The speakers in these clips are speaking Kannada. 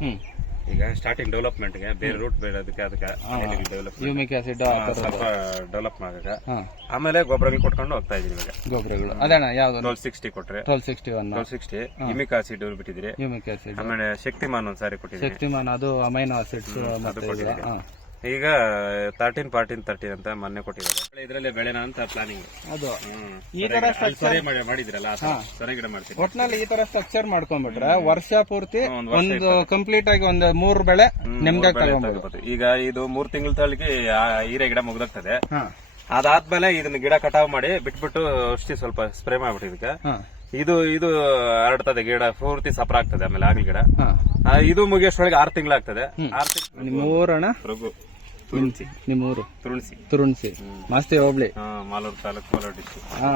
ಹ್ಮ್. ಈಗ ಸ್ಟಾರ್ಟಿಂಗ್ ಡೆವಲಪ್ಮೆಂಟ್ಗೆ ಬೇರೆ ರೂಟ್ ಬೇರೆ ಅದಕ್ಕೆ ಡೆವಲಪ್ಮೆಂಟ್ ಯೂಮಿಕ್ ಆಸಿಡ್ ಸ್ವಲ್ಪ ಡೆವಲಪ್ ಮಾಡಕ ಹಾ. ಆಮೇಲೆ ಗೊಬ್ಬರಗಳು ಕೊಟ್ಕೊಂಡು ಹೋಗ್ತಾ ಇದೀವಿ ಇವಾಗ. ಗೊಬ್ಬರಗಳು. ಅದೇಣ ಯಾವ್ದು? ಟ್ವೆಲ್ ಸಿಕ್ಸ್ಟಿ ಕೊಟ್ರೆ. Twelve sixty one twelve sixty humic acid ಬಿಟ್ಟಿದ್ರಿ humic acid ಆಮೇಲೆ ಶಕ್ತಿಮಾನ್ ಒಂದ್ಸಾರಿ ಕೊಟ್ಟಿದ್ರಿ ಶಕ್ತಿಮಾನ್ ಅದು ಅಮೈನೋ ಆಸಿಡ್ಸ್ ಮತ್ತೆ ಕೊಟ್ಟಿದ್ರಿ. ಈಗ ತರ್ಟೀನ್ ಫಾರ್ಟೀನ್ ತರ್ಟೀನ್ ಅಂತ ಮೊನ್ನೆ ಕೊಟ್ಟಿದ್ದಾರೆ. ಇದ್ರಲ್ಲೇ ಬೆಳೆನ ಅಂತ ಪ್ಲಾನಿಂಗ್ ಅದು. ಈ ತರ ಸ್ಟ್ರಕ್ಚರ್ ಮಾಡಿದ್ರಲ್ಲ ಆ ತರ ಸೊರೆ ಗಿಡ ಮಾಡ್ತೀವಿ ಒಟ್ನಲ್ಲಿ ಈ ತರ ಸ್ಟ್ರಕ್ಚರ್ ಮಾಡ್ಕೊಂಡ್ಬಿಟ್ರೆ ವರ್ಷ ಪೂರ್ತಿ ಒಂದು ಕಂಪ್ಲೀಟ್ ಆಗಿ ಒಂದು ಮೂರ್ ಬೆಳೆ ನೆಮ್ಮದಿಯಾಗಿ ಈಗ ಇದು ಮೂರ್ ತಿಂಗಳ ತಳಿಗೆ ಹೀರೆ ಗಿಡ ಮುಗ್ದಾಗ್ತದೆ. ಅದಾದ್ಮೇಲೆ ಇದನ್ನ ಗಿಡ ಕಟಾವ್ ಮಾಡಿ ಬಿಟ್ಬಿಟ್ಟು ಔಷಧಿ ಸ್ವಲ್ಪ ಸ್ಪ್ರೇ ಮಾಡ್ಬಿಟ್ಟು ಇದಕ್ಕೆ ಇದು ಇದು ಹರಡ್ತದೆ ಗಿಡ ಪೂರ್ತಿ ಸಪ್ರ ಆಗ್ತದೆ ಆಮೇಲೆ ಆಗ್ಲಿ ಗಿಡ. ಇದು ಮುಗಿಯೋಷ್ಟ್ರೊಳಗೆ ಆರು ತಿಂಗಳಾಗ್ತದೆ ಆರು ತಿಂಗಳು ಮೂರಣ ರಘು. ತುಳುಸಿ. ನಿಮ್ಮ ಊರು ತುರುಣಸಿ ತುರುಣ್ಸಿ. ಮಾಸ್ತಿ ಹೋಬ್ಳಿ. ಮಾಲೂರು ತಾಲೂಕು ಕೋಲಾರ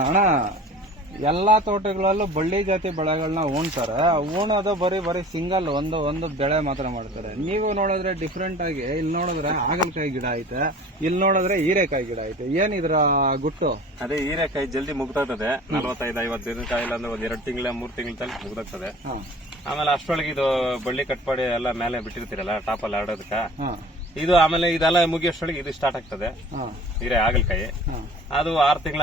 ಅಣ್ಣ ಎಲ್ಲಾ ತೋಟಗಳಲ್ಲೂ ಬಳ್ಳಿ ಜಾತಿ ಬೆಳೆಗಳನ್ನ ಉಣ್ತಾರೆ. ಉಣೋದು ಬರೀ ಬರೀ ಸಿಂಗಲ್ ಒಂದು ಒಂದು ಬೆಳೆ ಮಾತ್ರ ಮಾಡ್ತಾರೆ. ನೀವು ನೋಡಿದ್ರೆ ಡಿಫ್ರೆಂಟ್ ಆಗಿ ಇಲ್ಲಿ ನೋಡಿದ್ರೆ ಹಾಗಲಕಾಯಿ ಗಿಡ ಐತೆ ಇಲ್ಲಿ ನೋಡಿದ್ರೆ ಹೀರೆಕಾಯಿ ಗಿಡ ಐತೆ. ಏನ್ ಇದ್ರ ಗುಟ್ಟು? ಅದೇ ಹೀರೆಕಾಯಿ ಜಲ್ದಿ ಮುಗ್ದಾಗ್ತದೆ. ನಲವತ್ತೈದು ಐವತ್ತು ದಿನಕಾಯಿ ಇಲ್ಲ ಅಂದ್ರೆ ಒಂದ್ ಎರಡು ತಿಂಗಳ ಮೂರ್ ತಿಂಗಳ ತನಕ ಮುಗ್ದಾಗ್ತದೆ. ಆಮೇಲೆ ಅಷ್ಟೊಳಗೆ ಇದು ಬಳ್ಳಿ ಕಟ್ಪಾಡಿ ಎಲ್ಲ ಮೇಲೆ ಬಿಟ್ಟಿರ್ತೀರಲ್ಲ ಟಾಪ್ ಅಲ್ಲಿ ಆಡೋದಕ್ಕ? ಇದು ಆಮೇಲೆ ಇದೆಲ್ಲ ಮುಗಿಯೋಷ್ಟೊಳಗೆ ಇದು ಸ್ಟಾರ್ಟ್ ಆಗ್ತದೆ. ಹೀರೆ ಆಗಲ್ಕಾಯಿ ಅದು ಆರು ತಿಂಗಳ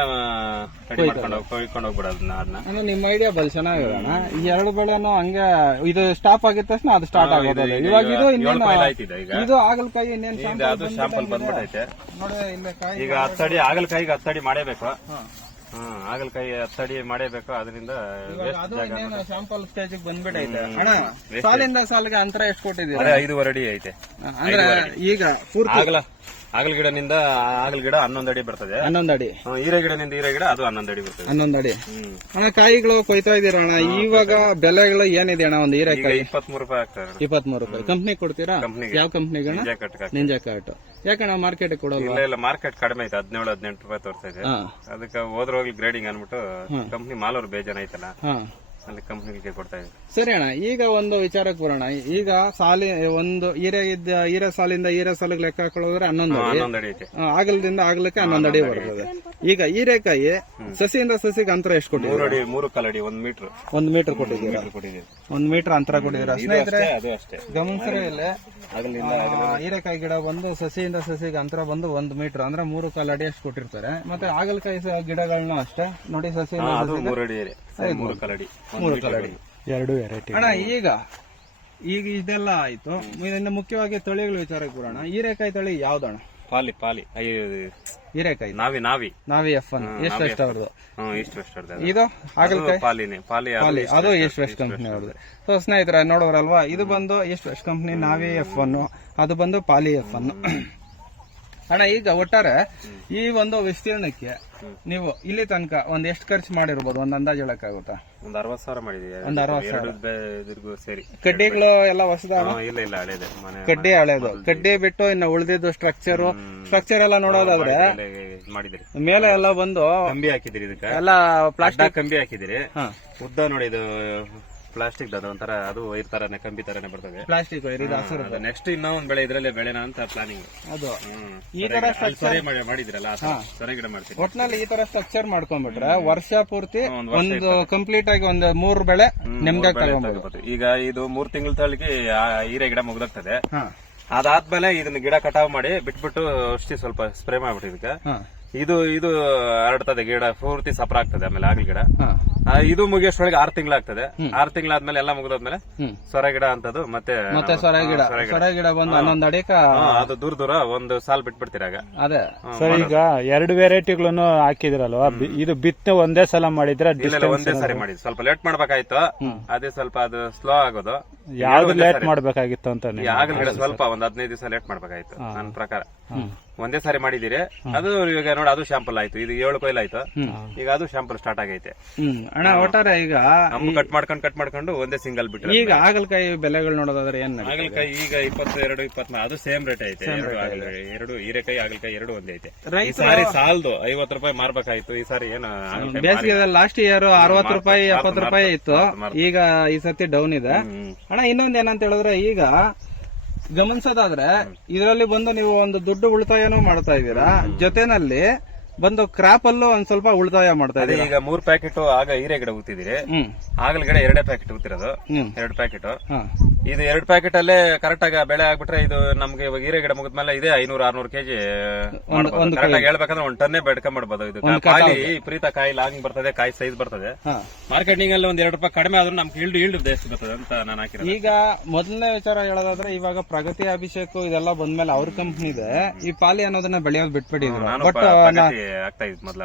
ರೆಡಿ ಮಾಡ್ಕೊಂಡು ಕೊಯ್ಕೊಂಡು ಹೋಗ್ಬಿಡೋದು ಅದನ್ನ. ಅಂದ್ರೆ ನಿಮ್ಮ ಐಡಿಯಾ ಬಲ್ ಚೆನ್ನಾಗಿರೋಣ. ಈ ಎರಡು ಬೆಳೆನು ಹಂಗೆ ಇದು ಸ್ಟಾಪ್ ಆಗಿದ ತಕ್ಷಣ ಅದು ಸ್ಟಾರ್ಟ್ ಆಗಿದೆ ಇವಾಗ ಇದು ಇನ್ನೇನು ಆಯ್ತಿದೆ ಈಗ. ಇದು ಹಾಗಲಕಾಯಿ ಇನ್ನೇನು ಅದು ಶಾಂಪಲ್ ಬಂದ್ಬಿಟ್ಟೈತೆ. ನೋಡಿ ಈಗ ಹತ್ತಡಿ ಆಗಲ್ಕಾಯಿಗೆ ಹತ್ತಡಿ ಮಾಡೇಬೇಕು. ಹಾ. ಹ್ಮ್ ಆಗಲ್ಕಾಯಿ ಹತ್ತಡಿ ಮಾಡೇಬೇಕು ಅದರಿಂದ ಅದು ಇನ್ನೇನು ಶಾಂಪಲ್ ಸ್ಟೇಜ್ ಬಂದ್ಬಿಟ್ಟೈತೆ ಅಣ್ಣ ಸಾಲಿಂದ ಸಾಲಿಗೆ ಅಂತರ ಎಷ್ಟು ಕೊಟ್ಟಿದ್ದೀರಾ? ಅದೇ ಐದೂವರೆ ಅಡಿ ಐತೆ. ಅಂದ್ರೆ ಈಗ ಪೂರ್ತಿ ಆಗಲ ಆಗಲ್ ಗಿಡನಿಂದ ಆಗಲ್ ಗಿಡ ಹನ್ನೊಂದು ಅಡಿ ಬರ್ತದೆ. ಹನ್ನೊಂದು ಅಡಿ. ಹ್ಮ್, ಹೀರೆ ಗಿಡನಿಂದ ಹೀರೆ ಗಿಡ ಅದು ಹನ್ನೊಂದು ಅಡಿ ಬರ್ತದೆ. ಹನ್ನೊಂದು ಅಡಿ. ಹ್ಮ್. ಅಣ್ಣ ಕಾಯಿಗಳು ಕೊಯ್ತಾ ಇದೀರ ಅಣ್ಣ? ಇವಾಗ ಬೆಲೆಗಳು ಏನಿದೆ ಅಣ್ಣ ಒಂದು ಈಗ ಹೀರೆಕಾಯಿ ಇಪ್ಪತ್ಮೂರು ರೂಪಾಯಿ ಆಗ್ತದೆ ಇಪ್ಪತ್ಮೂರು ರೂಪಾಯಿ. ಕಂಪ್ನಿ ಕೊಡ್ತೀರಾ? ಕಂಪ್ನಿಗೆ. ಯಾವ ಕಂಪ್ನಿಗಣ್ಣ ನಿಂಜಾಕಾಟು ಕಟ್ಕ ನಿಂಜಾ ಕಾರ್ಟ್ ಯಾಕಣ್ಣ ಮಾರ್ಕೆಟ್ ಕೊಡೋಲ್ಲ ಇಲ್ಲ ಇಲ್ಲ ಮಾರ್ಕೆಟ್ ಕಡಿಮೆ ಐತೆ ಹದಿನೇಳು ಹದಿನೆಂಟು ರೂಪಾಯಿ ತೋರ್ತಾ ಇದೆ. ಅದಕ್ಕೆ ಹೋದ್ರೋಗಿ ಹೋಗ್ಲಿ ಗ್ರೇಡಿಂಗ್ ಅನ್ಬಿಟ್ಟು ಕಂಪ್ನಿ ಮಾಲೂರು ಬೇಜಾರ್ ಐತಲ್ಲ. ಅಲ್ಲಿ ಕಂಪ್ನಿಗೆ ಕೊಡ್ತಾ ಇದ್ದೀವಿ ಸರಿ ಅಣ್ಣ ಈಗ ಒಂದು ವಿಚಾರಕ್ಕೆ ಬರೋಣ. ಈಗ ಸಾಲಿ ಒಂದು ಹೀರೆ ಇದ್ದ ಹೀರೆ ಸಾಲಿಂದ ಹೀರೆ ಸಾಲಿಗೆ ಲೆಕ್ಕ ಹಾಕೊಳ್ಳೋದ್ರೆ ಹನ್ನೊಂದು ಅಡಿ. ಹನ್ನೊಂದು ಅಡಿ ಐತೆ. ಆ, ಆಗಲದಿಂದ ಆಗ್ಲಕ್ಕೆ ಹನ್ನೊಂದು ಅಡಿ ಬರ್ತದೆ. ಈಗ ಹೀರೆಕಾಯಿ ಸಸಿಯಿಂದ ಸಸಿಗೆ ಅಂತರ ಎಷ್ಟು ಕೊಟ್ಟಿದ್ದೀರಾ? ಮೂರು ಅಡಿ ಮೂರು ಕಾಲಡಿ ಒಂದ್ ಮೀಟರ್. ಒಂದು ಮೀಟರ್ ಕೊಟ್ಟಿದ್ದೀರಾ? ಕೊಟ್ಟಿದ್ದೀವಿ. ಒಂದು ಮೀಟರ್ ಅಂತರ ಕೊಟ್ಟಿದ್ದೀರಾ? ಸ್ನೇಹಿತರೆ ಅಷ್ಟೇ ಅದು ಅಷ್ಟೇ. ಇಲ್ಲಿ. ಆ, ಹೀರೆಕಾಯಿ ಗಿಡ ಬಂದು ಸಸಿಯಿಂದ ಸಸಿಗೆ ಅಂತರ ಬಂದು ಒಂದು ಮೀಟರ್. ಅಂದ್ರೆ ಮೂರು ಕಾಲು ಅಡಿ ಅಷ್ಟು ಕೊಟ್ಟಿರ್ತಾರೆ. ಮತ್ತೆ ಆಗಲಕಾಯಿ ಸ- ಗಿಡಗಳನ್ನ ಅಷ್ಟೇ. ನೋಡಿ ಸಸಿಯಿಂದ ಅದು ಮೂರು ಅಡಿ ಇದೆ ಮೂರು ಕಲಡಿ. ಮೂರು ಕಲಡಿ. ಎರಡು ವೆರೈಟಿ ಅಣ್ಣ ಈಗ ಈಗ ಇದೆಲ್ಲ ಆಯ್ತು. ಇನ್ನು ಮುಖ್ಯವಾಗಿ ತಳಿಗಳ ವಿಚಾರಕ್ಕೆ ಬರೋಣ ಹೀರೆಕಾಯಿ ತಳಿ ಯಾವ್ದಣ್ಣ? ಪಾಲಿ ಪಾಲಿ. ಹೀರೆಕಾಯಿ. ನಾವಿ ನಾವಿ. ನಾವಿ ಎಫ್ ಅನ್ ಎಷ್ಟು ಎಷ್ಟು ಅವ್ರದ್ದು ವೆಸ್ಟ್ ಇದು ಹಾಗಲಕಾಯಿ? ಪಾಲಿನೇ. ಪಾಲಿ ಅದು ಪಾಲಿ. ಅದು ಈಸ್ಟ್ ವೆಸ್ಟ್ ಕಂಪ್ನಿ ಅವ್ರದ್ದು? ಸೊ ಸ್ನೇಹಿತರ ನೋಡೋರಲ್ವಾ? ಇದು ಬಂದು ಈಸ್ಟ್ ವೆಸ್ಟ್ ಕಂಪ್ನಿ ನಾವಿ ಎಫ್ ಅನ್ನು. ಅದು ಬಂದು ಪಾಲಿ ಎಫ್ ಅನ್ನು. ಅಣ್ಣ ಈಗ ಒಟ್ಟಾರೆ ಈ ಒಂದು ವಿಸ್ತೀರ್ಣಕ್ಕೆ ನೀವು ಇಲ್ಲಿ ತನಕ ಒಂದ್ ಎಷ್ಟು ಖರ್ಚು ಮಾಡಿರ್ಬೋದು? ಒಂದ್ ಅಂದಾಜು ಹೇಳಕ್ಕಾಗುತ್ತಾ ಒಂದ್ ಅರವತ್ ಸಾವಿರ ಮಾಡಿದೀವಿ. ಒಂದ್ ಅರವತ್ ಸಾವಿರ. ಸೇರಿ. ಕಡ್ಡಿಗಳು ಎಲ್ಲ ಹೊಸದಾಗ ಇಲ್ಲ ಇಲ್ಲ ಹಳೇದು. ಕಡ್ಡಿ ಹಳೇದು. ಕಡ್ಡಿ ಬಿಟ್ಟು ಇನ್ನು ಉಳಿದಿದ್ದು ಸ್ಟ್ರಕ್ಚರ್ ಸ್ಟ್ರಕ್ಚರ್ ಎಲ್ಲ ನೋಡೋದಾದ್ರೆ ಮಾಡಿದಿರಿ ಮೇಲೆ ಎಲ್ಲ ಬಂದು ಕಂಬಿ ಹಾಕಿದಿರಿ ಇದಕ್ಕೆ. ಎಲ್ಲ ಪ್ಲಾಸ್ಟಿಕ್ ಕಂಬಿ ಹಾಕಿದಿರಿ. ಉದ್ದ ನೋಡಿ ಇದು ಪ್ಲಾಸ್ಟಿಕ್ ಅದು ಒಂಥರ ಅದು ವೈರ್ ತರನೇ ಕಂಬಿ ತರನೇ ಬರ್ತದೆ. ಪ್ಲಾಸ್ಟಿಕ್ ವೈರ್ ಇದು ಹಸಿರು ನೆಕ್ಸ್ಟ್ ಇನ್ನೂ ಒಂದ್ ಬೆಳೆ ಇದ್ರಲ್ಲೇ ಬೆಳೆನ ಅಂತ ಪ್ಲಾನಿಂಗ್ ಅದು. ಈ ತರ ಸ್ಟ್ರಕ್ಚರ್ ಮಾಡಿದ್ರಲ್ಲ ಮಾಡಿ- ಮಾಡಿದಿರಲ್ಲ ಆ ತರ ಸೊರೆ ಗಿಡ ಮಾಡ್ತೀವಿ ಒಟ್ನಲ್ಲಿ ಈ ತರ ಸ್ಟ್ರಕ್ಚರ್ ಮಾಡ್ಕೊಂಡ್ಬಿಟ್ರೆ ವರ್ಷ ಪೂರ್ತಿ ಒಂದು ಕಂಪ್ಲೀಟ್ ಆಗಿ ಒಂದು ಮೂರ್ ಬೆಳೆ ನೆಮ್ಮದಿಯಾಗಿ ಈಗ ಇದು ಮೂರ್ ತಿಂಗಳ ತಳಿಗೆ ಹೀರೆ ಗಿಡ ಮುಗ್ದಾಗ್ತದೆ. ಅದಾದ್ಮೇಲೆ ಇದನ್ನ ಗಿಡ ಕಟಾವ್ ಮಾಡಿ ಬಿಟ್ಬಿಟ್ಟು ಔಷಧಿ ಸ್ವಲ್ಪ ಸ್ಪ್ರೇ ಮಾಡ್ಬಿಟ್ಟು ಇದಕ್ಕೆ. ಇದು ಇದು ಹರಡ್ತದೆ ಗಿಡ ಪೂರ್ತಿ ಸಪ್ರ ಆಗ್ತದೆ ಆಮೇಲೆ ಆಗ್ಲಿ ಗಿಡ. ಆ, ಇದು ಮುಗಿಯೋಷ್ಟ್ರೊಳಗೆ ಆರ್ ತಿಂಗಳಾಗ್ತದೆ. ಆರ್ ತಿಂಗಳಾದ್ಮೇಲೆ ಎಲ್ಲ ಮುಗಿದಾದ್ಮೇಲೆ ಸೊರ ಗಿಡ ಅಂತದ್ದು ಮತ್ತೆ ಮತ್ತೆ ಸೊರೆ ಗಿಡ. ಸೊರೆ ಗಿಡ. ಬಂದು ಹನ್ನೊಂದು ಅಡಿಕ ಹಾ, ಅದು ದೂರ ದೂರ ಒಂದು ಸಾಲ್ ಬಿಟ್ಬಿಡ್ತೀರಾಗ ಅದೇ. ಸರ್ ಈಗ ಎರಡು ವೆರೈಟಿಗಳನ್ನು ಹಾಕಿದ್ರಲ್ವಾ? ಬಿ- ಇದು ಬಿತ್ತನೆ ಒಂದೇ ಸಲ ಮಾಡಿದ್ರೆ ಇಲ್ಲ ಒಂದೇ ಸಾರಿ ಮಾಡಿದ್ ಸ್ವಲ್ಪ ಲೇಟ್ ಮಾಡ್ಬೇಕಾಯ್ತು ಅದೇ ಸ್ವಲ್ಪ ಅದು ಸ್ಲೋ ಆಗೋದು. ಯಾವ್ದು ಲೇಟ್ ಮಾಡ್ಬೇಕಾಗಿತ್ತು ಅಂತ ನೀವು. ಆಗಲ್ ಗಿಡ ಸ್ವಲ್ಪ ಒಂದ್ ಹದಿನೈದು ದಿವಸ ಲೇಟ್ ಮಾಡ್ಬೇಕಾಯ್ತು ನನ್ನ ಪ್ರಕಾರ. ಒಂದೇ ಸಾರಿ ಮಾಡಿದಿರಿ ಅದು ಈಗ ನೋಡಿ ಅದು ಶಾಂಪಲ್ ಆಯ್ತು. ಇದು ಏಳು ಕೊಯ್ಲ್ ಆಯ್ತು. ಈಗ ಅದು ಶಾಂಪಲ್ ಸ್ಟಾರ್ಟ್ ಆಗೈತೆ. ಅಣ್ಣ ಒಟ್ಟಾರೆ ಈಗ ಕಟ್ ಮಾಡ್ಕೊಂಡು ಕಟ್ ಮಾಡ್ಕೊಂಡು ಒಂದೇ ಸಿಂಗಲ್ ಬಿಟ್ಟು ಈಗ ಆಗಲಕಾಯಿ ಬೆಲೆಗಳು ನೋಡೋದಾದ್ರೆ ಏನ್? ಆಗಲ್ಕಾಯಿ ಈಗ ಇಪ್ಪತ್ತು ಎರಡು ಇಪ್ಪತ್ನಾಲ್ಕು ಅದು ಸೇಮ್ ರೇಟ್ ಐತೆ. ಎರಡು ಹೀರೆಕಾಯಿ ಆಗಲ್ಕಾಯಿ ಎರಡು ಒಂದೇ ಐತೆ. ಈ ಸಾರಿ ಸಾಲದು ಐವತ್ತು ರೂಪಾಯಿ ಮಾರ್ಬೇಕಾಯ್ತು. ಈ ಸಾರಿ ಏನು ಬೇಸಿಗೆ ಲಾಸ್ಟ್ ಇಯರ್ ಅರವತ್ತು ರೂಪಾಯಿ ಎಪ್ಪತ್ತು ರೂಪಾಯಿ ಇತ್ತು. ಈಗ ಈ ಸರ್ತಿ ಡೌನ್ ಇದೆ. ಅಣ್ಣ ಇನ್ನೊಂದ್ ಏನಂತ ಹೇಳಿದ್ರೆ ಈಗ ಗಮನಿಸೋದಾದ್ರೆ ಇದರಲ್ಲಿ ಬಂದು ನೀವು ಒಂದು ದುಡ್ಡು ಉಳಿತಾಯನೂ ಮಾಡ್ತಾ ಇದ್ದೀರಾ. ಜೊತೆನಲ್ಲಿ ಬಂದು ಕ್ರಾಪ್ ಅಲ್ಲೂ ಒಂದ್ ಸ್ವಲ್ಪ ಉಳಿತಾಯ ಮಾಡ್ತಾ ಇದೀರಿ ಈಗ ಮೂರ್ ಪ್ಯಾಕೆಟ್ ಆಗ ಹೀರೆ ಗಿಡ ಊತಿದಿರಿ ಹ್ಮ್. ಆಗಲ ಗಿಡ ಎರಡೇ ಪ್ಯಾಕೆಟ್ ಹೋಗ್ತಿರೋದು ಹ್ಮ್. ಎರಡು ಪ್ಯಾಕೆಟ್. ಇದು ಎರಡು ಪ್ಯಾಕೆಟ್ ಅಲ್ಲೇ ಕರೆಕ್ಟ್ ಆಗಿ ಬೆಳೆ ಆಗ್ಬಿಟ್ರೆ ಇದು ನಮ್ಗೆ ಇವಾಗ ಹೀರೆ ಗಿಡ ಮುಗಿದ್ಮೇಲೆ ಇದೆ ಐನೂರ ಆರ್ನೂರು ಕೆಜಿ ಒಂದು ಕರೆಕ್ಟ್ ಆಗಿ ಹೇಳ್ಬೇಕಂದ್ರೆ ಒಂದ್ ಟನ್ನೇ ಬೆಡ್ಕ ಮಾಡ್ಬೋದು ಇದು ಕಾಯಿ ಪ್ರೀತ ಕಾಯಿ ಲಾಂಗ್ ಬರ್ತದೆ ಕಾಯಿ ಸೈಜ್ ಬರ್ತದೆ. ಮಾರ್ಕೆಟಿಂಗ್ ಅಲ್ಲಿ ಒಂದ್ ಎರಡು ರೂಪಾಯಿ ಕಡಿಮೆ ಆದ್ರೂ ನಮ್ಗೆ ಇಲ್ಡ್ ಇಲ್ಡ್ ಜಾಸ್ತಿ ಬರ್ತದೆ ಅಂತ ನಾನು ಹಾಕಿರೋದು. ಈಗ ಮೊದಲನೇ ವಿಚಾರ ಹೇಳೋದಾದ್ರೆ ಇವಾಗ ಪ್ರಗತಿ ಅಭಿಷೇಕ್ ಇದೆಲ್ಲ ಬಂದ್ಮೇಲೆ ಅವ್ರ ಕಂಪ್ನಿ ಇದೆ. ಈ ಪಾಲಿ ಅನ್ನೋದನ್ನ ಬೆಳೆಯೋದು ಬಿಟ್ಬಿಟ್ಟಿದ್ರು. ಬಟ್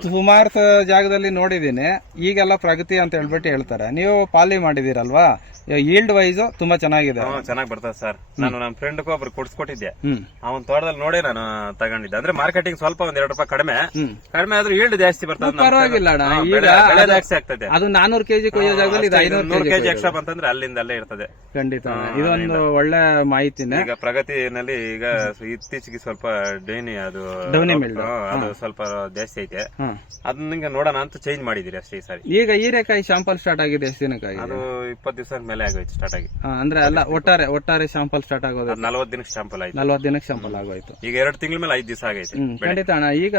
ಸುಮಾರು ಜಾಗದಲ್ಲಿ ನೋಡಿದೀನಿ. ಈಗೆಲ್ಲ ಪ್ರಗತಿ ಅಂತ ಹೇಳ್ಬಿಟ್ಟು ಹೇಳ್ತಾರೆ. ನೀವು ಪಾಲಿ ಮಾಡಿದೀರಲ್ವಾ? ಈಲ್ಡ್ ವೈಸ್ ತುಂಬಾ ಚೆನ್ನಾಗಿದೆ. ಹ್ಮ್ ಚೆನ್ನಾಗ್ ಬರ್ತದೆ ಸರ್. ನಾನು ನನ್ನ ಫ್ರೆಂಡ್ ಒಬ್ರು ಕೊಡ್ಸ್ಕೊಟ್ಟಿದ್ದೆ ಹ್ಮ್. ಅವನ್ ತೋಟದಲ್ಲಿ ನೋಡೇ ನಾನು ತಗೊಂಡಿದ್ದೆ. ಅಂದ್ರೆ ಮಾರ್ಕೆಟಿಂಗ್ ಸ್ವಲ್ಪ ಒಂದ್ ಎರಡು ರೂಪಾಯಿ ಕಡಿಮೆ. ಹ್ಮ್. ಕಡಿಮೆ ಆದ್ರೂ ಈಲ್ಡ್ ಜಾಸ್ತಿ ಬರ್ತದೆ. ಪರವಾಗಿಲ್ಲ ಅಣ್ಣ ಹಾ, ಈಗ ಬೆಳೆ- ಬೆಳೆ ಅದು- ಜಾಸ್ತಿ ಆಗ್ತದೆ. ಅದು ನಾನೂರು ಕೆಜಿ ಕೊಯ್ಯೋ ಜಾಗದಲ್ಲಿ ಇದು ಐನೂರು ನೂರು ಕೆಜಿ ಕೆಜಿ ಎಕ್ಸ್ಟ್ರಾ ಬಂತಂದ್ರೆ ಅಲ್ಲಿಂದ ಅಲ್ಲೇ ಇರ್ತದೆ. ಖಂಡಿತ ಇದೊಂದು ಒಳ್ಳೆ ಮಾಹಿತಿನೇ. ಈಗ ಪ್ರಗತಿನಲ್ಲಿ ಈಗ ಇತ್ತೀಚೆಗೆ ಸ್ವಲ್ಪ ಡೈನಿ ಅದು ಡೌನಿ ಮಿಲ್ಡ್. ಹಾ, ಅದು ಸ್ವಲ್ಪ ಜಾಸ್ತಿ ಐತೆ. ಅದನ್ನ ಹಿಂಗ ನೋಡೋಣ ಅಂತ ಚೇಂಜ್ ಮಾಡಿದಿರಿ ಅಷ್ಟೇ ಈ ಸಾರಿ. ಈಗ ಹೀರೆಕಾಯಿ ಶಾಂಪಲ್ ಸ್ಟಾರ್ಟ್ ಆಗಿದೆ ಎಷ್ಟು ದಿನಕ್ಕಾಗಿ ಅದು ಇಪ್ಪತ್ತು ದಿವಸ ಮೇಲೆ ಆಗೋಯ್ತು ಸ್ಟಾರ್ಟ್ ಆಗಿ. ಅಂದ್ರೆ ಅಲ್ಲ ಒಟ್ಟಾರೆ ಒಟ್ಟಾರೆ ಶಾಂಪಲ್ ಸ್ಟಾರ್ಟ್ ಆಗೋದು. ನಲವತ್ತು ದಿನಕ್ಕೆ ಸ್ಯಾಂಪಲ್ ಆಯ್ತು. ನಲ್ವತ್ತು ದಿನಕ್ಕೆ ಶಾಂಪಲ್ ಆಗೋಯ್ತು. ಈಗ ಎರಡು ತಿಂಗಳ ಮೇಲೆ ಐದು ದಿವಸ ಆಗೈತೆ. ಖಂಡಿತ ಅಣ್ಣ. ಈಗ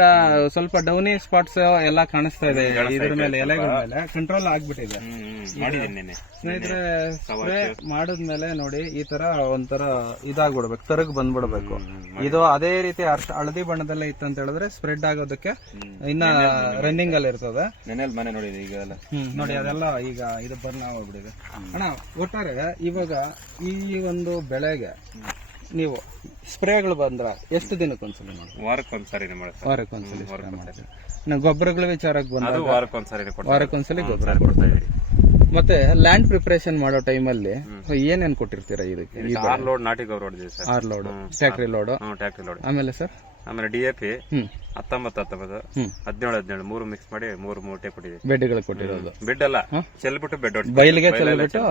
ಸ್ವಲ್ಪ ಡೌನಿ ಸ್ಪಾಟ್ಸ್ ಎಲ್ಲ ಕಾಣಿಸ್ತಾ ಇದೆ. ಇದ್ರ ಮೇಲೆ ಎಲೆಗಳ ಮೇಲೆ ಕಂಟ್ರೋಲ್ ಆಗ್ಬಿಟ್ಟಿದೆ. ಸ್ನೇಹಿತರೆ ಸ್ಪ್ರೇ ಮಾಡಿದ್ಮೇಲೆ ನೋಡಿ ಈ ತರ ಒಂಥರ ಇದಾಗ್ಬಿಡ್ಬೇಕು ತರಗ್ ಬಂದ್ಬಿಡ್ಬೇಕು. ಇದು ಅದೇ ರೀತಿ ಅರ್ಶ- ಹಳದಿ ಬಣ್ಣದಲ್ಲೇ ಇತ್ತು ಅಂತ ಹೇಳಿದ್ರೆ ಸ್ಪ್ರೆಡ್ ಆಗೋದಕ್ಕೆ ಇನ್ನ ರನ್ನಿಂಗ್ ಅಲ್ಲಿ ಇರ್ತದೆ. ನೆನೆಲ್ ಮನೆ ನೋಡಿ ಈಗ ನೋಡಿ ಅದೆಲ್ಲ ಈಗ ಇದು ಬರ್ನ್ ಆಗ್ಬಿಟ್ಟಿದೆ ಅಣ್ಣ ಒಟ್ಟಾರೆ ಇವಾಗ ಈ ಒಂದು ಬೆಳೆಗೆ ನೀವು ಸ್ಪ್ರೇಗಳು ಬಂದ್ರ ಎಷ್ಟು ದಿನಕ್ಕೊಂದ್ಸಲ ವಾರಕ್ಕೊಂದ್ಸರಿ ವಾರಕ್ಕೆ ವಾರಕ್ಕೊಂದ್ಸಲಿ ಸ್ಪ್ರೇ ಮಾಡಿದ್ರೆ ಇನ್ನು ಗೊಬ್ಬರಗಳ ವಿಚಾರಕ್ಕೆ ಬಂದ ಅದು ವಾರಕ್ಕೆ ಒಂದ್ಸರಿನೇ ಕೊಡ್ತಾರೆ. ವಾರಕ್ಕೊಂದ್ಸಲಿ ಗೊಬ್ಬರ ಕೊಡ್ತಾ ಇದೀರಿ ಮತ್ತೆ ಲ್ಯಾಂಡ್ ಪ್ರಿಪರೇಷನ್ ಮಾಡೋ ಟೈಮಲ್ಲಿ ಏನೇನ್ ಕೊಟ್ಟಿರ್ತೀರಾ ಇದಕ್ಕೆ? ಆರ್ ಲೋಡ್ ನಾಟಿ ಗೊಬ್ಬರ ಹೊಡೆದಿದೆ sir. R load tractor load tractor load ಆಮೇಲೆ ಸರ್? ಆಮೇಲೆ ಡಿ ಎ ಪಿ ಹತ್ತೊಂಬತ್ತು ಹತ್ತೊಂಬತ್ತು ಹದಿನೇಳು ಹದಿನೇಳು ಮೂರು ಮಿಕ್ಸ್ ಮಾಡಿ ಮೂರು ಮೂಟೆ ಕೊಟ್ಟಿದ್ದೀವಿ. ಬೆಡ್ಗಳು ಕೊಟ್ಟಿರೋದು. ಬೆಡ್ ಅಲ್ಲ ಚೆಲ್ಬಿಟ್ಟು ಬೆಡ್ ಬಯಲಿಗೆ ಚೆಲ್ಬಿಟ್ಟು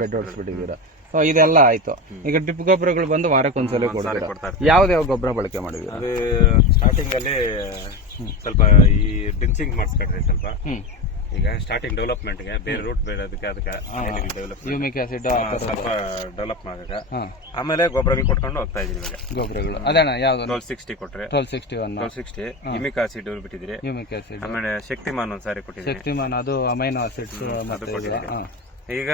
ಬೆಡ್ ಹೊಡ್ಸ್ಬಿಟ್ಟಿದ್ದೀರಾ ಸೊ ಇದೆಲ್ಲ ಆಯ್ತು. ಈಗ ಡ್ರಿಪ್ ಗೊಬ್ಬರಗಳು ಬಂದು ವಾರಕ್ಕೆ ಕೊಡ್ತೀರಾ? ಕೊಡ್ತಾರೆ ಯಾವ್ದಾವ ಗೊಬ್ಬರ ಬಳಕೆ ಮಾಡಿದ್ವಿ ಸ್ಟಾರ್ಟಿಂಗ್ ಅಲ್ಲಿ ಸ್ವಲ್ಪ ಈ ಡಿನ್ಸಿಂಗ್ ಮಾಡಿಸ್ಬೇಕ್ರಿ ಸ್ವಲ್ಪ. ಈಗ ಸ್ಟಾರ್ಟಿಂಗ್ ಡೆವಲಪ್ಮೆಂಟ್ಗೆ ಬೇರೆ ರೂಟ್ ಬೇಡೋದಕ್ಕೆ ಅದಕ್ಕೆ ಅದಕ್ಕೆ ಯೂಮಿಕ್ ಆಸಿಡ್ ಸ್ವಲ್ಪ ಡೆವಲಪ್ ಮಾಡಕ ಆಮೇಲೆ ಗೊಬ್ಬರಗಳು ಕೊಟ್ಕೊಂಡು ಹೋಗ್ತಾ ಇದೀವಿ ಇವಾಗ. ಗೊಬ್ಬರಗಳು. ಅದೇಣ್ಣ ಯಾವ್ದು? ಟ್ವೆಲ್ ಸಿಕ್ಸ್ಟಿ ಕೊಟ್ರೆ. Twelve sixty one twelve sixty humic acid ಬಿಟ್ಟಿದ್ರಿ humic acid ಆಮೇಲೆ ಶಕ್ತಿಮಾನ್ ಒಂದ್ಸಾರಿ ಕೊಟ್ಟಿದ್ರಿ ಶಕ್ತಿಮಾನ್ ಅದು ಅಮೈನೋ ಆಸಿಡ್ಸ್ ಮತ್ತೆ ಈಗ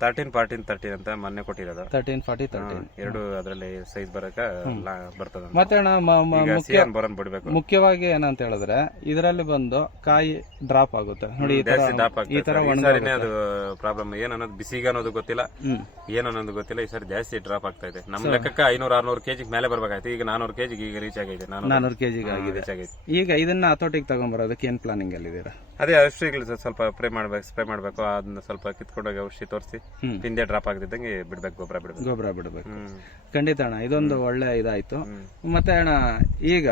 ತರ್ಟೀನ್ ಫಾರ್ಟೀನ್ ತರ್ಟೀನ್ ಅಂತ ಮೊನ್ನೆ ಕೊಟ್ಟಿರೋದು. ತರ್ಟೀನ್ ಫಾರ್ಟಿ ತರ್ಟೀನ್ ಎರಡು ಅದರಲ್ಲಿ ಸೈಜ್ ಬರಕ ಬರ್ತದ ಮತ್ತೆ ಅಣ್ಣ ಮ- ಮ- ಈಗ ಮುಖ್ಯ ಬರೋನ್ ಬಿಡ್ಬೇಕು. ಮುಖ್ಯವಾಗಿ ಏನಂತ ಹೇಳಿದ್ರೆ ಇದರಲ್ಲಿ ಬಂದು ಕಾಯಿ ಡ್ರಾಪ್ ಆಗುತ್ತೆ. ನೋಡಿ ಈ ತರ ಜಾಸ್ತಿ ಈ ತರ ಆಗ್ತದೆ ಈ ಸಾರಿನೇ ಅದು ಪ್ರಾಬ್ಲಮ್ ಏನ್ ಅನ್ನೋದು ಬಿಸಿಗೆ ಅನ್ನೋದು ಗೊತ್ತಿಲ್ಲ. ಹ್ಮ್. ಏನ್ ಅನ್ನೋದು ಗೊತ್ತಿಲ್ಲ. ಈ ಸಾರಿ ಜಾಸ್ತಿ ಡ್ರಾಪ್ ಆಗ್ತಾ ಇದೆ. ನಮ್ ಲೆಕ್ಕಕ್ಕೆ ಐನೂರ ಆರ್ನೂರು ಕೆಜಿ ಮೇಲೆ ಬರ್ಬೇಕಾಯ್ತು. ಈಗ ನಾನೂರು ಕೆಜಿ ಈಗ ರೀಚ್ ಆಗಿದೆ. ನಾನು ನಾನೂರು ಕೆಜಿಗೆ ಆಗಿದೆ. ರೀಚ್ ಆಗೈತೆ ಈಗ ಇದನ್ನ ಹತೋಟಿಗೆ ತಗೊಂಡ್ಬರೋದಕ್ಕೆ ಏನ್ ಪ್ಲಾನಿಂಗ್ ಅಲ್ಲಿ ಅಲ್ಲಿದ್ದೀರಾ ಅದೇ ಔಷಧಿಗಳು ಸ್ವಲ್ಪ ಸ್ಪ್ರೇ ಮಾಡ್ಬೇಕು ಸ್ಪ್ರೇ ಮಾಡ್ಬೇಕು. ಅದನ್ನ ಸ್ವಲ್ಪ ಕಿತ್ಕೊಂಡೋಗಿ ಔಷಧಿ ತೋರಿಸಿ ಹಿಂದೆ ಡ್ರಾಪ್ ಆಗದಿದ್ದಂಗೆ ಬಿಡ್ಬೇಕು ಗೊಬ್ಬರ ಬಿಡ್ಬೇಕು. ಗೊಬ್ಬರ ಬಿಡಬೇಕು. ಖಂಡಿತ ಅಣ್ಣ ಇದೊಂದು ಒಳ್ಳೆ ಇದಾಯ್ತು. ಮತ್ತೆ ಅಣ್ಣ ಈಗ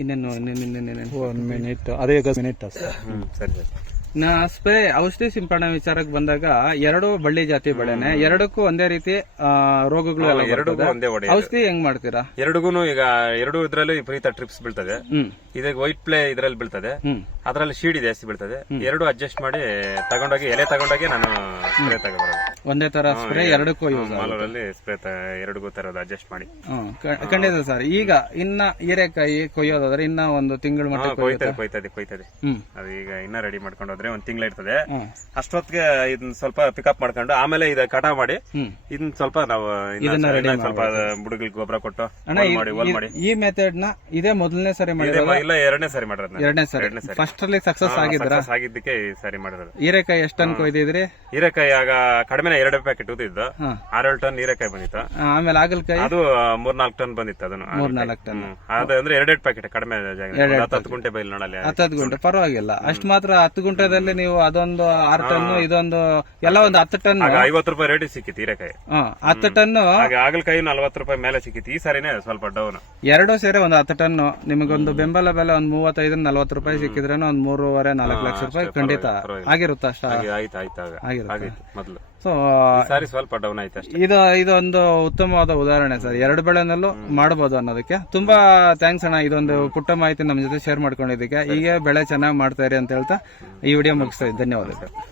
ಇನ್ನೇನು? ಒಂದ್ ಮಿನಿಟ್ ಅದೇ ಮಿನಿಟ್ ಸರ್ ಸರಿ ಸರಿ. ನಾ ಸ್ಪ್ರೇ ಔಷಧಿ ಸಿಂಪಡಣೆ ವಿಚಾರಕ್ಕೆ ಬಂದಾಗ ಎರಡು ಬಳ್ಳಿ ಜಾತಿ ಬೆಳೆನೆ ಎರಡಕ್ಕೂ ಒಂದೇ ರೀತಿ ಆ, ರೋಗಗಳು ಎರಡು ಒಂದೇ ಔಷಧಿ ಹೆಂಗ್ ಮಾಡ್ತೀರಾ? ಎರಡುಗೂ ಈಗ ಎರಡು ಇದ್ರಲ್ಲೂ ವಿಪರೀತ ಟ್ರಿಪ್ಸ್ ಬೀಳ್ತದೆ. ಇದಕ್ಕೆ ವೈಟ್ ಪ್ಲೇ ಇದ್ರಲ್ಲಿ ಬೀಳ್ತದೆ. ಅದರಲ್ಲಿ ಶೀಡಿ ಜಾಸ್ತಿ ಬೀಳ್ತದೆ. ಎರಡು ಅಡ್ಜಸ್ಟ್ ಮಾಡಿ ತಗೊಂಡೋಗಿ ಎಲೆ ತಗೊಂಡೋಗಿ ನಾನು ಸ್ಪ್ರೇ ತಗೊಬರೋದು. ಒಂದೇ ತರ ಸ್ಪ್ರೇ ಎರಡಕ್ಕೂ ಯೂಸ್ ಮಾಲೂರಲ್ಲಿ ಸ್ಪ್ರೇ ಎರಡಕ್ಕೂ ತರೋದು ಅಡ್ಜಸ್ಟ್ ಮಾಡಿ. ಖಂಡಿತ ಸರ್. ಈಗ ಇನ್ನ ಹೀರೆಕಾಯಿ ಕೊಯ್ಯೋದಾದ್ರೆ ಇನ್ನ ಒಂದು ತಿಂಗಳ ಮಟ್ಟ ಕೊಯ್ತದೆ ಕೊಯ್ತದೆ ಕೊಯ್ತದೆ ಅದು ಈಗ ಇನ್ನ ರೆಡಿ ಮಾಡ್ಕೊಂಡು ಹೋದ್ರೆ ಒಂದ್ ತಿಂಗಳ ಇರ್ತದೆ. ಅಷ್ಟೊತ್ತಿಗೆ ಇದನ್ನ ಸ್ವಲ್ಪ ಪಿಕಪ್ ಮಾಡ್ಕೊಂಡು ಆಮೇಲೆ ಇದ ಕಟಾವ್ ಮಾಡಿ ಇದನ್ನ ಸ್ವಲ್ಪ ನಾವು ಇದನ್ನ ಸ್ವಲ್ಪ ಬುಡಗಳಿಗೆ ಗೊಬ್ಬರ ಕೊಟ್ಟು ಮಾಡಿ ಈ ಮೆಥಡ್ನ ಇದೇ ಮೊದಲನೇ ಸರಿ ಇದೇ ಮಾಡಿರೋದು ಮ- ಇಲ್ಲ ಎರಡನೇ ಸಾರಿ ಮಾಡಿರೋದು ಎರಡನೇ ಸರಿ. ಎರಡನೇ ಸರಿ. ಫಸ್ಟ್ ಅಲ್ಲಿ ಸಕ್ಸಸ್ ಆಗಿದ್ರ? Success ಆಗಿದ್ದಕ್ಕೆ ಈ ಸಾರಿ ಮಾಡಿರೋದು. ಹೀರೆಕಾಯಿ ಎಷ್ಟು ಟನ್ ಕೊಯ್ದಿದ್ರಿ? ಹೀರೆಕಾಯಿ ಆಗ ಕಡಿಮೆ ಎರಡು ಪ್ಯಾಕೆಟ್ ಊದಿದ್ದು ಹಾ. ಆರೇಳು ಟನ್ ಹೀರೆಕಾಯಿ ಬಂದಿತ್ತು. ಆ, ಆಮೇಲೆ ಆಗಲ್ಕಾಯಿ ಅದು ಮೂರ್ನಾಲ್ಕು ಟನ್ ಬಂದಿತ್ತು ಅದನ್ನು. ಮೂರ್ನಾಲ್ಕು ಟನ್. ಹ್ಮ್. ಅದು ಅಂದ್ರೆ ಎರಡೆರಡು ಪ್ಯಾಕೆಟ್ ಕಡಿಮೆ ಜಾಗ ಹತ್ತು ಹತ್ತು ಗುಂಟೆ ಬೈಲ್ ನೋಡಲ್ಲ ಹತ್ತತ್ತು ಗುಂಟೆ. ಪರವಾಗಿಲ್ಲ. ಅಷ್ಟು ಮಾತ್ರ ಹತ್ತು ಗುಂಟೆದಲ್ಲಿ ನೀವು ಅದೊಂದು ಆರು ಟನ್ ಇದೊಂದು ಎಲ್ಲ ಒಂದು ಹತ್ತು ಟನ್ ಆಗ ಐವತ್ತು ರೂಪಾಯಿ ರೇಟ್ ಸಿಕ್ಕಿತ್ತು ಹೀರೆಕಾಯಿ. ಹತ್ತು ಟನ್ ಹಾಗೆ ಆಗಲಕಾಯಿ ನಲ್ವತ್ತು ರೂಪಾಯಿ ಮೇಲೆ ಸಿಕ್ಕಿತ್ತು. ಈ ಸಾರಿನೇ ಸ್ವಲ್ಪ ಡೌನ್ ಎರಡು ಸೇರಿ ಒಂದು ಹತ್ತು ಟನ್ ನಿಮಗೊಂದು ಬೆಂಬಲ ಬೆಲೆ ಒಂದು ಮೂವತ್ತೈದು ನಲವತ್ತು ರೂಪಾಯಿ ಸಿಕ್ಕಿದ್ರೆ ಒಂದು ಮೂರುವರೆ ನಾಲ್ಕು ಲಕ್ಷ ರೂಪಾಯಿ ಖಂಡಿತ ಆಗಿರುತ್ತೆ ಅಷ್ಟ? ಹಾಗೆ ಆಯ್ತು ಆಯ್ತು ಆಗಿರುತ್ತೆ. ಮೊದಲು. ಸೊ ಸಾರಿ ಸ್ವಲ್ಪ ಡೌನ್ ಆಯ್ತು ಅಷ್ಟೇ. ಇದು ಇದೊಂದು ಉತ್ತಮವಾದ ಉದಾಹರಣೆ ಸರ್. ಎರಡು ಬೆಳೆನಲ್ಲೂ ಮಾಡಬಹುದು ಅನ್ನೋದಕ್ಕೆ. ತುಂಬಾ ಥ್ಯಾಂಕ್ಸ್ ಅಣ್ಣ ಇದೊಂದು ಪುಟ್ಟ ಮಾಹಿತಿ ನಮ್ಮ ಜೊತೆ ಶೇರ್ ಮಾಡ್ಕೊಂಡಿದ್ದಕ್ಕೆ. ಹೀಗೆ ಬೆಳೆ ಚೆನ್ನಾಗಿ ಮಾಡ್ತಾ ಇರಿ ಅಂತ ಹೇಳ್ತಾ ಈ ವಿಡಿಯೋ ಮುಗಿಸ್ತಾ ಇದ್ದೀನಿ. ಧನ್ಯವಾದಗಳು.